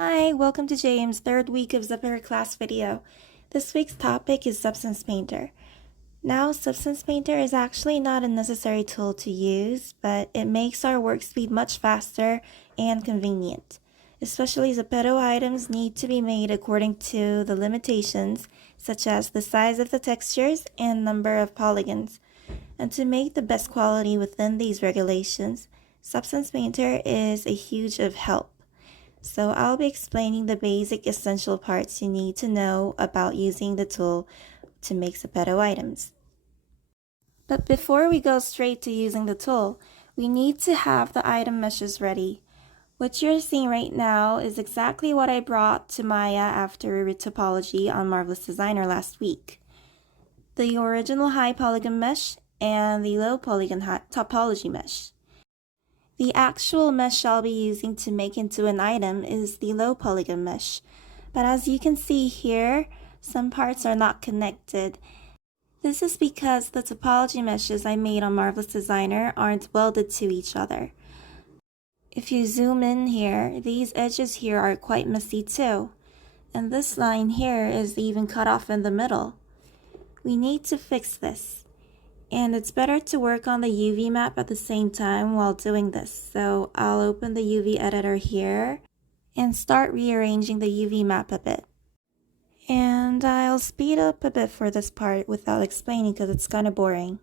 Hi, welcome to James' third week of ZEPETOR class video. This week's topic is Substance Painter. Now, Substance Painter is actually not a necessary tool to use, but it makes our work speed much faster and convenient. Especially Zepeto items need to be made according to the limitations, such as the size of the textures and number of polygons. And to make the best quality within these regulations, Substance Painter is a huge of help. So I'll be explaining the basic essential parts you need to know about using the tool to make Zepeto items. But before we go straight to using the tool, we need to have the item meshes ready. What you're seeing right now is exactly what I brought to Maya after topology on Marvelous Designer last week. The original high polygon mesh and the low polygon topology mesh. The actual mesh I'll be using to make into an item is the low polygon mesh, but as you can see here, some parts are not connected. This is because the topology meshes I made on Marvelous Designer aren't welded to each other. If you zoom in here, these edges here are quite messy too, and this line here is even cut off in the middle. We need to fix this. And it's better to work on the UV map at the same time while doing this. So I'll open the UV editor here and start rearranging the UV map a bit. And I'll speed up a bit for this part without explaining because it's kind of boring.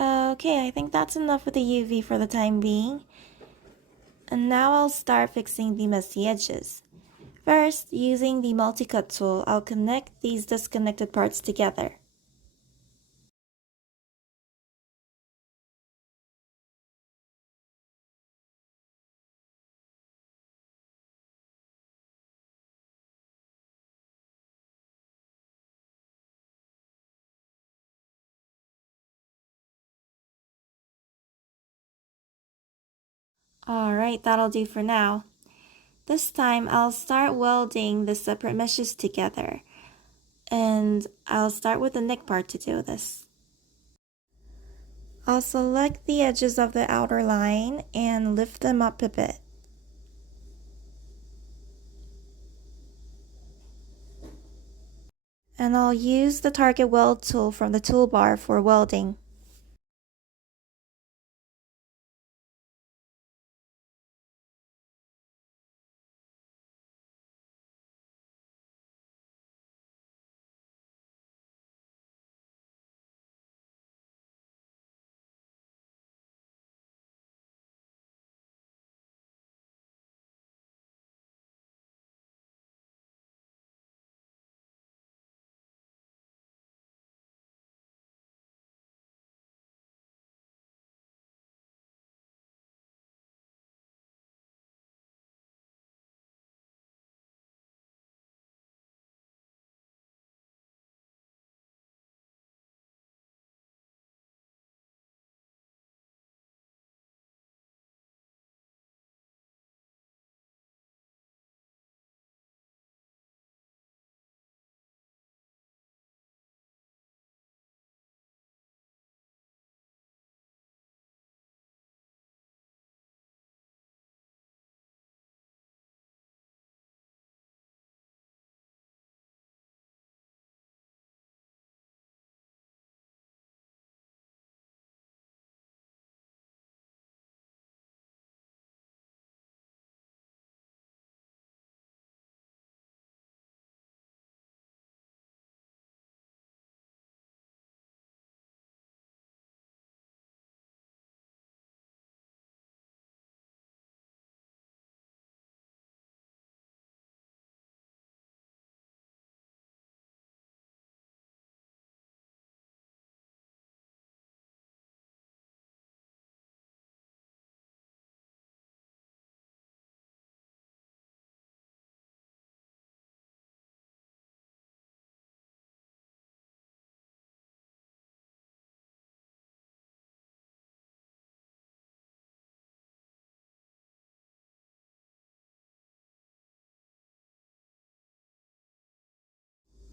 Okay, I think that's enough with the UV for the time being. And now I'll start fixing the messy edges. First, using the multi-cut tool, I'll connect these disconnected parts together. Alright, that'll do for now. This time, I'll start welding the separate meshes together. And I'll start with the neck part to do this. I'll select the edges of the outer line and lift them up a bit. And I'll use the target weld tool from the toolbar for welding.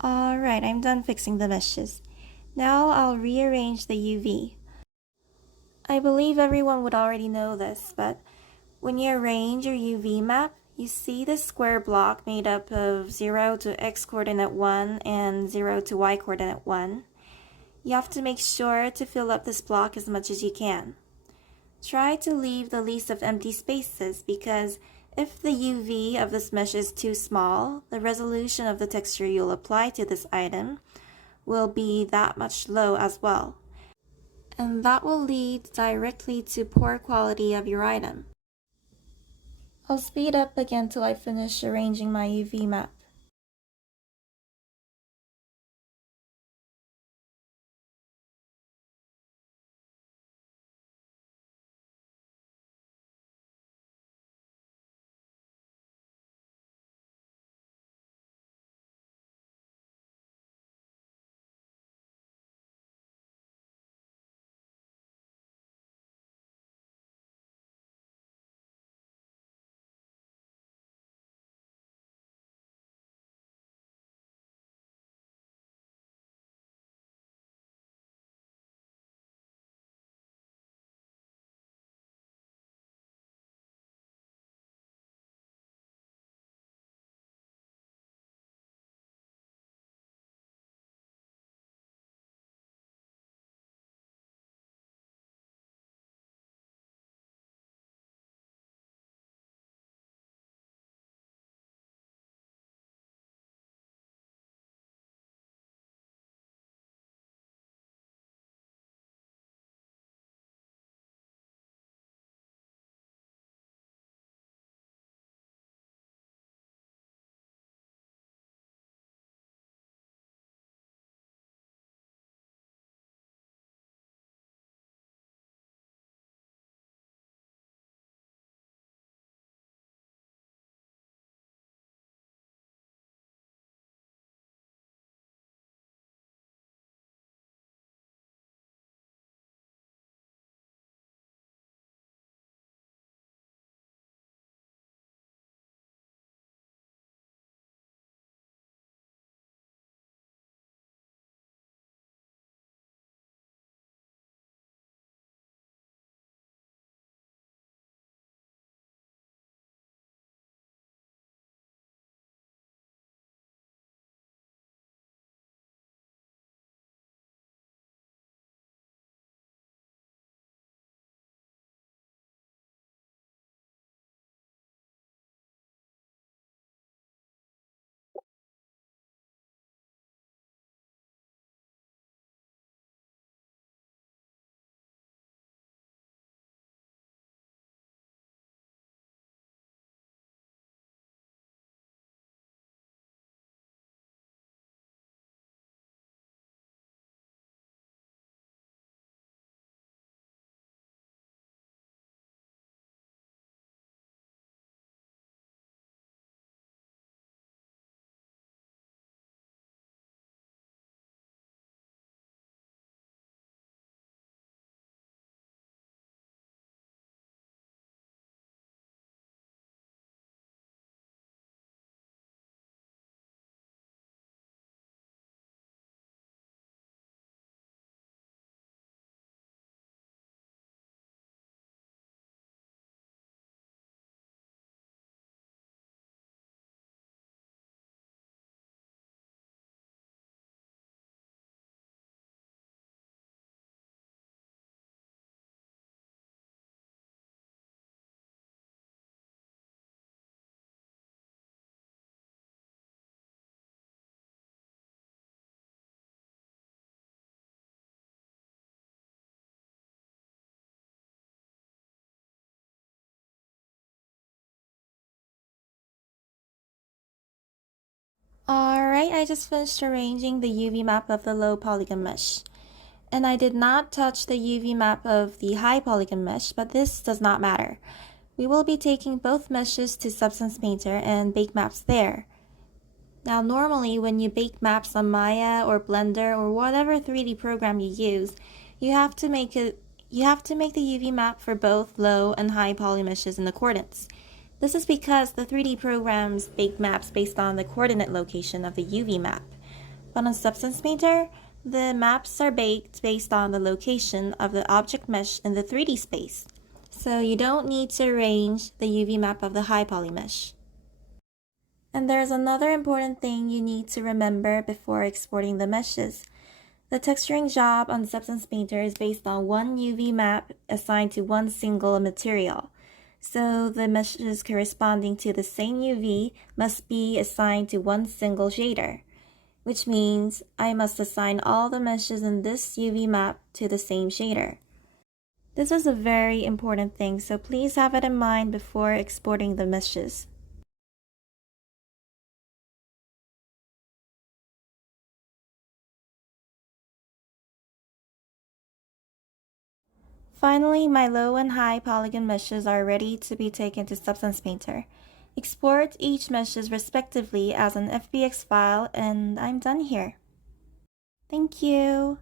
Alright, I'm done fixing the meshes. Now I'll rearrange the UV. I believe everyone would already know this, but when you arrange your UV map, you see the square block made up of 0 to x coordinate 1 and 0 to y coordinate 1. You have to make sure to fill up this block as much as you can. Try to leave the least of empty spaces because if the UV of this mesh is too small, the resolution of the texture you'll apply to this item will be that much low as well. And that will lead directly to poor quality of your item. I'll speed up again till I finish arranging my UV map. Alright, I just finished arranging the UV map of the low polygon mesh. And I did not touch the UV map of the high polygon mesh, but this does not matter. We will be taking both meshes to Substance Painter and bake maps there. Now normally when you bake maps on Maya or Blender or whatever 3D program you use, you have to make the UV map for both low and high poly meshes in accordance. This is because the 3D programs bake maps based on the coordinate location of the UV map. But on Substance Painter, the maps are baked based on the location of the object mesh in the 3D space. So you don't need to arrange the UV map of the high poly mesh. And there's another important thing you need to remember before exporting the meshes. The texturing job on Substance Painter is based on one UV map assigned to one single material. So the meshes corresponding to the same UV must be assigned to one single shader, which means I must assign all the meshes in this UV map to the same shader. This is a very important thing, so please have it in mind before exporting the meshes. Finally, my low and high polygon meshes are ready to be taken to Substance Painter. Export each meshes respectively as an FBX file, and I'm done here. Thank you.